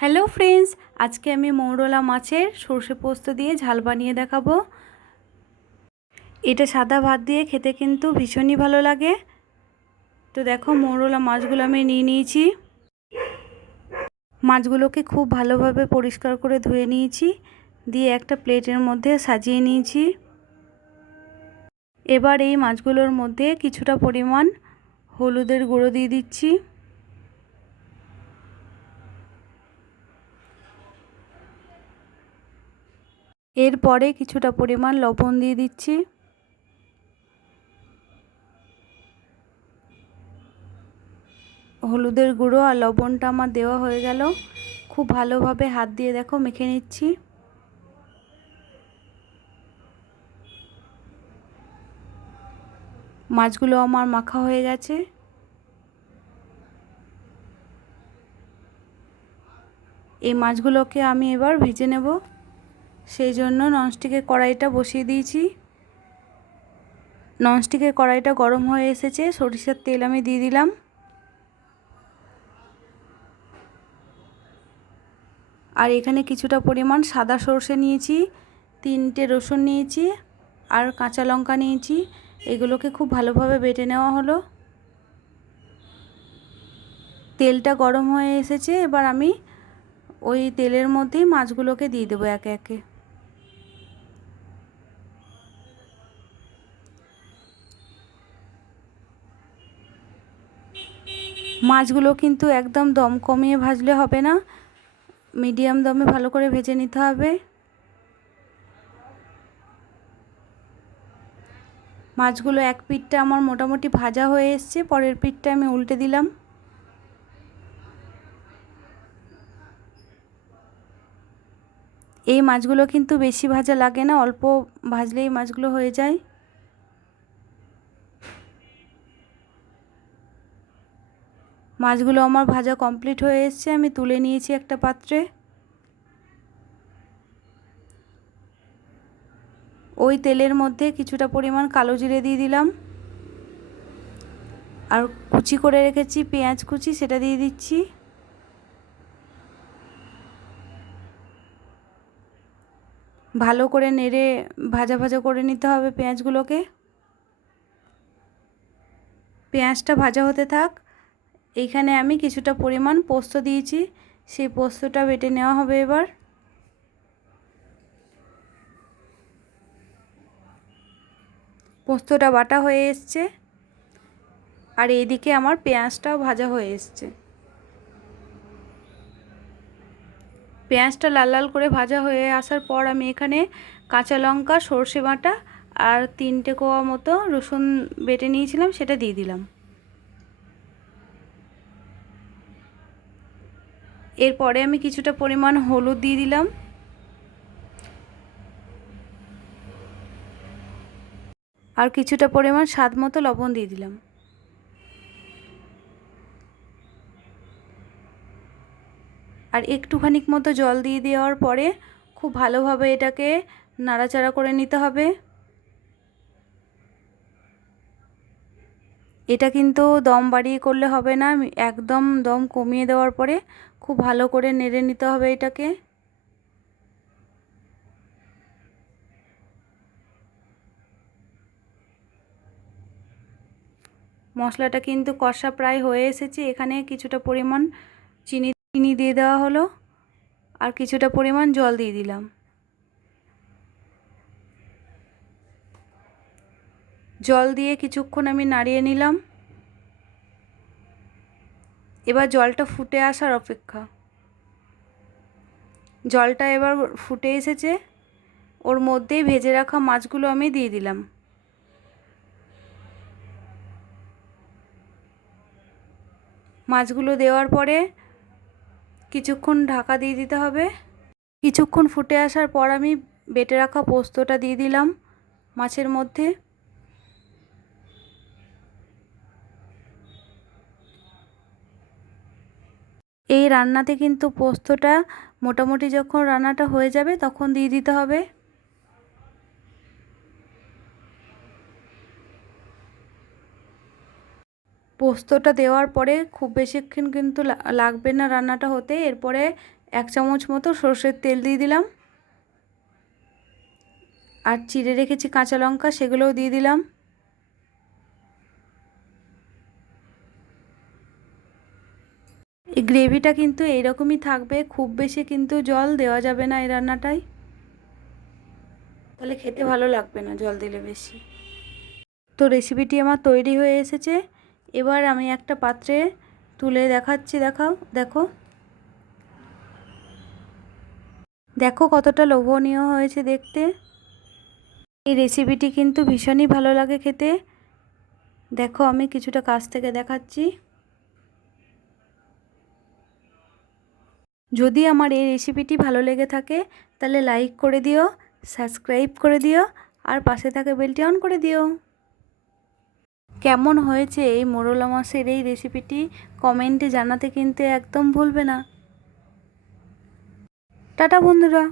Hello friends, আজকে আমি মৌরলা মাছের সর্ষে পোস্ত দিয়ে ঝাল বানিয়ে দেখাবো। এটা সাদা ভাত দিয়ে খেতে কিন্তু ভীষণই ভালো লাগে। তো দেখো মৌরলা মাছগুলো আমি নিয়ে নিয়েছি। মাছগুলোকে খুব ভালোভাবে পরিষ্কার করে ধুয়ে নিয়েছি, দিয়ে একটা প্লেটের মধ্যে সাজিয়ে নিয়েছি। এবার এই মাছগুলোর মধ্যে কিছুটা পরিমাণ হলুদের গুঁড়ো দিয়ে দিচ্ছি। এরপরে কিছুটা পরিমাণ লবণ দিয়ে দিচ্ছি। হলুদের গুঁড়ো আর লবণটা আমার দেওয়া হয়ে গেল। খুব ভালোভাবে হাত দিয়ে দেখো, মেখে নিচ্ছি। মাছগুলো আমার মাখা হয়ে গেছে। এই মাছগুলোকে আমি এবার ভেজে নেব। সেই জন্য ননস্টিকের কড়াইটা বসিয়ে দিয়েছি। ননস্টিকের কড়াইটা গরম হয়ে এসেছে, সরিষার তেল আমি দিয়ে দিলাম। আর এখানে কিছুটা পরিমাণ সাদা সর্ষে নিয়েছি, তিনটে রসুন নিয়েছি, আর কাঁচা লঙ্কা নিয়েছি। এগুলোকে খুব ভালোভাবে বেটে নেওয়া হলো। তেলটা গরম হয়ে এসেছে, এবার আমি ওই তেলের মধ্যেই মাছগুলোকে দিয়ে দেবো একে একে। মাছগুলো কিন্তু একদম দম কমিয়ে ভাজলে হবে না। মিডিয়াম দমে ভালো করে ভেজে নিতে হবে। মাছগুলো এক পিঠটা আমার মোটামুটি ভাজা হয়ে এসছে, পরের পিঠটা আমি উল্টে দিলাম। এই মাছগুলো কিন্তু বেশি ভাজা লাগে না, অল্প ভাজলেই মাছগুলো হয়ে যায়। মাছগুলো আমার ভাজা কমপ্লিট হয়ে এসছে, আমি তুলে নিয়েছি একটা পাত্রে। ওই তেলের মধ্যে কিছুটা পরিমাণ কালো জিরে দিয়ে দিলাম। আর কুচি করে রেখেছি পেঁয়াজ কুচি, সেটা দিয়ে দিচ্ছি। ভালো করে নেড়ে ভাজা ভাজা করে নিতে হবে পেঁয়াজগুলোকে। পেঁয়াজটা ভাজা হতে থাক এইখানে আমি কিছুটা পরিমাণ পোস্ত দিয়েছি। সেই পোস্তটা বেটে নেওয়া হবে এবার। পোস্তটা বাটা হয়ে এসছে। আর এইদিকে আমার পেঁয়াজটাও ভাজা হয়ে এসছে। পেঁয়াজটা লাল লাল করে ভাজা হয়ে আসার পর আমি এখানে কাঁচা লঙ্কা, সর্ষে বাটা আর তিনটে কোয়া মতো রসুন বেটে নিয়েছিলাম, সেটা দিয়ে দিলাম। এরপরে আমি কিছুটা পরিমাণ হলুদ দিয়ে দিলাম। আর কিছুটা পরিমাণ স্বাদ মতো লবণ দিয়ে দিলাম। আর একটুখানিক মতো জল দিয়ে দেওয়ার পরে খুব ভালোভাবে এটাকে নাড়াচাড়া করে নিতে হবে। এটা কিন্তু দম বাড়িয়ে করলে হবে না। একদম দম কমিয়ে দেওয়ার পরে খুব ভালো করে নেড়ে নিতে হবে এটাকে। মশলাটা কিন্তু কষা প্রায় হয়ে এসেছে। এখানে কিছুটা পরিমাণ চিনি চিনি দিয়ে দেওয়া হলো। আর কিছুটা পরিমাণ জল দিয়ে দিলাম। জল দিয়ে কিছুক্ষণ আমি নাড়িয়ে নিলাম। এবার জলটা ফুটে আসার অপেক্ষা। জলটা এবার ফুটে এসেছে, ওর মধ্যেই ভেজে রাখা মাছগুলো আমি দিয়ে দিলাম। মাছগুলো দেওয়ার পরে কিছুক্ষণ ঢাকা দিয়ে দিতে হবে। কিছুক্ষণ ফুটে আসার পর আমি বেটে রাখা পোস্তটা দিয়ে দিলাম মাছের মধ্যে। এই রান্নাতে কিন্তু পোস্তটা মোটামুটি যখন রান্নাটা হয়ে যাবে তখন দিয়ে দিতে হবে। পোস্তটা দেওয়ার পরে খুব বেশিক্ষণ কিন্তু লাগবে না রান্নাটা হতে। এরপরে এক চামচ মতো সর্ষের তেল দিয়ে দিলাম। আর চিড়ে রেখেছি কাঁচা লঙ্কা, সেগুলোও দিয়ে দিলাম। গ্রেভিটা কিন্তু এইরকমই থাকবে খুব বেশি কিন্তু জল দেওয়া যাবে না এই রান্নাটায় তাহলে খেতে ভালো লাগবে না জল দিলে বেশি। তো রেসিপিটি আমার তৈরি হয়ে এসেছে। এবার আমি একটা পাত্রে তুলে দেখাচ্ছি দেখাও দেখো। দেখো কতটা লোভনীয় হয়েছে দেখতে। এই রেসিপিটি কিন্তু ভীষণই ভালো লাগে খেতে। দেখো আমি কিছুটা কাছ থেকে দেখাচ্ছি। যদি আমার এই রেসিপিটি ভালো লেগে থাকে, তাহলে লাইক করে দিও সাবস্ক্রাইব করে দিও, আর পাশে থাকা বেলটি অন করে দিও। কেমন হয়েছে এই মোরলা মাসের এই রেসিপিটি কমেন্টে জানাতে কিন্তু একদম ভুলবে না। টাটা বন্ধুরা।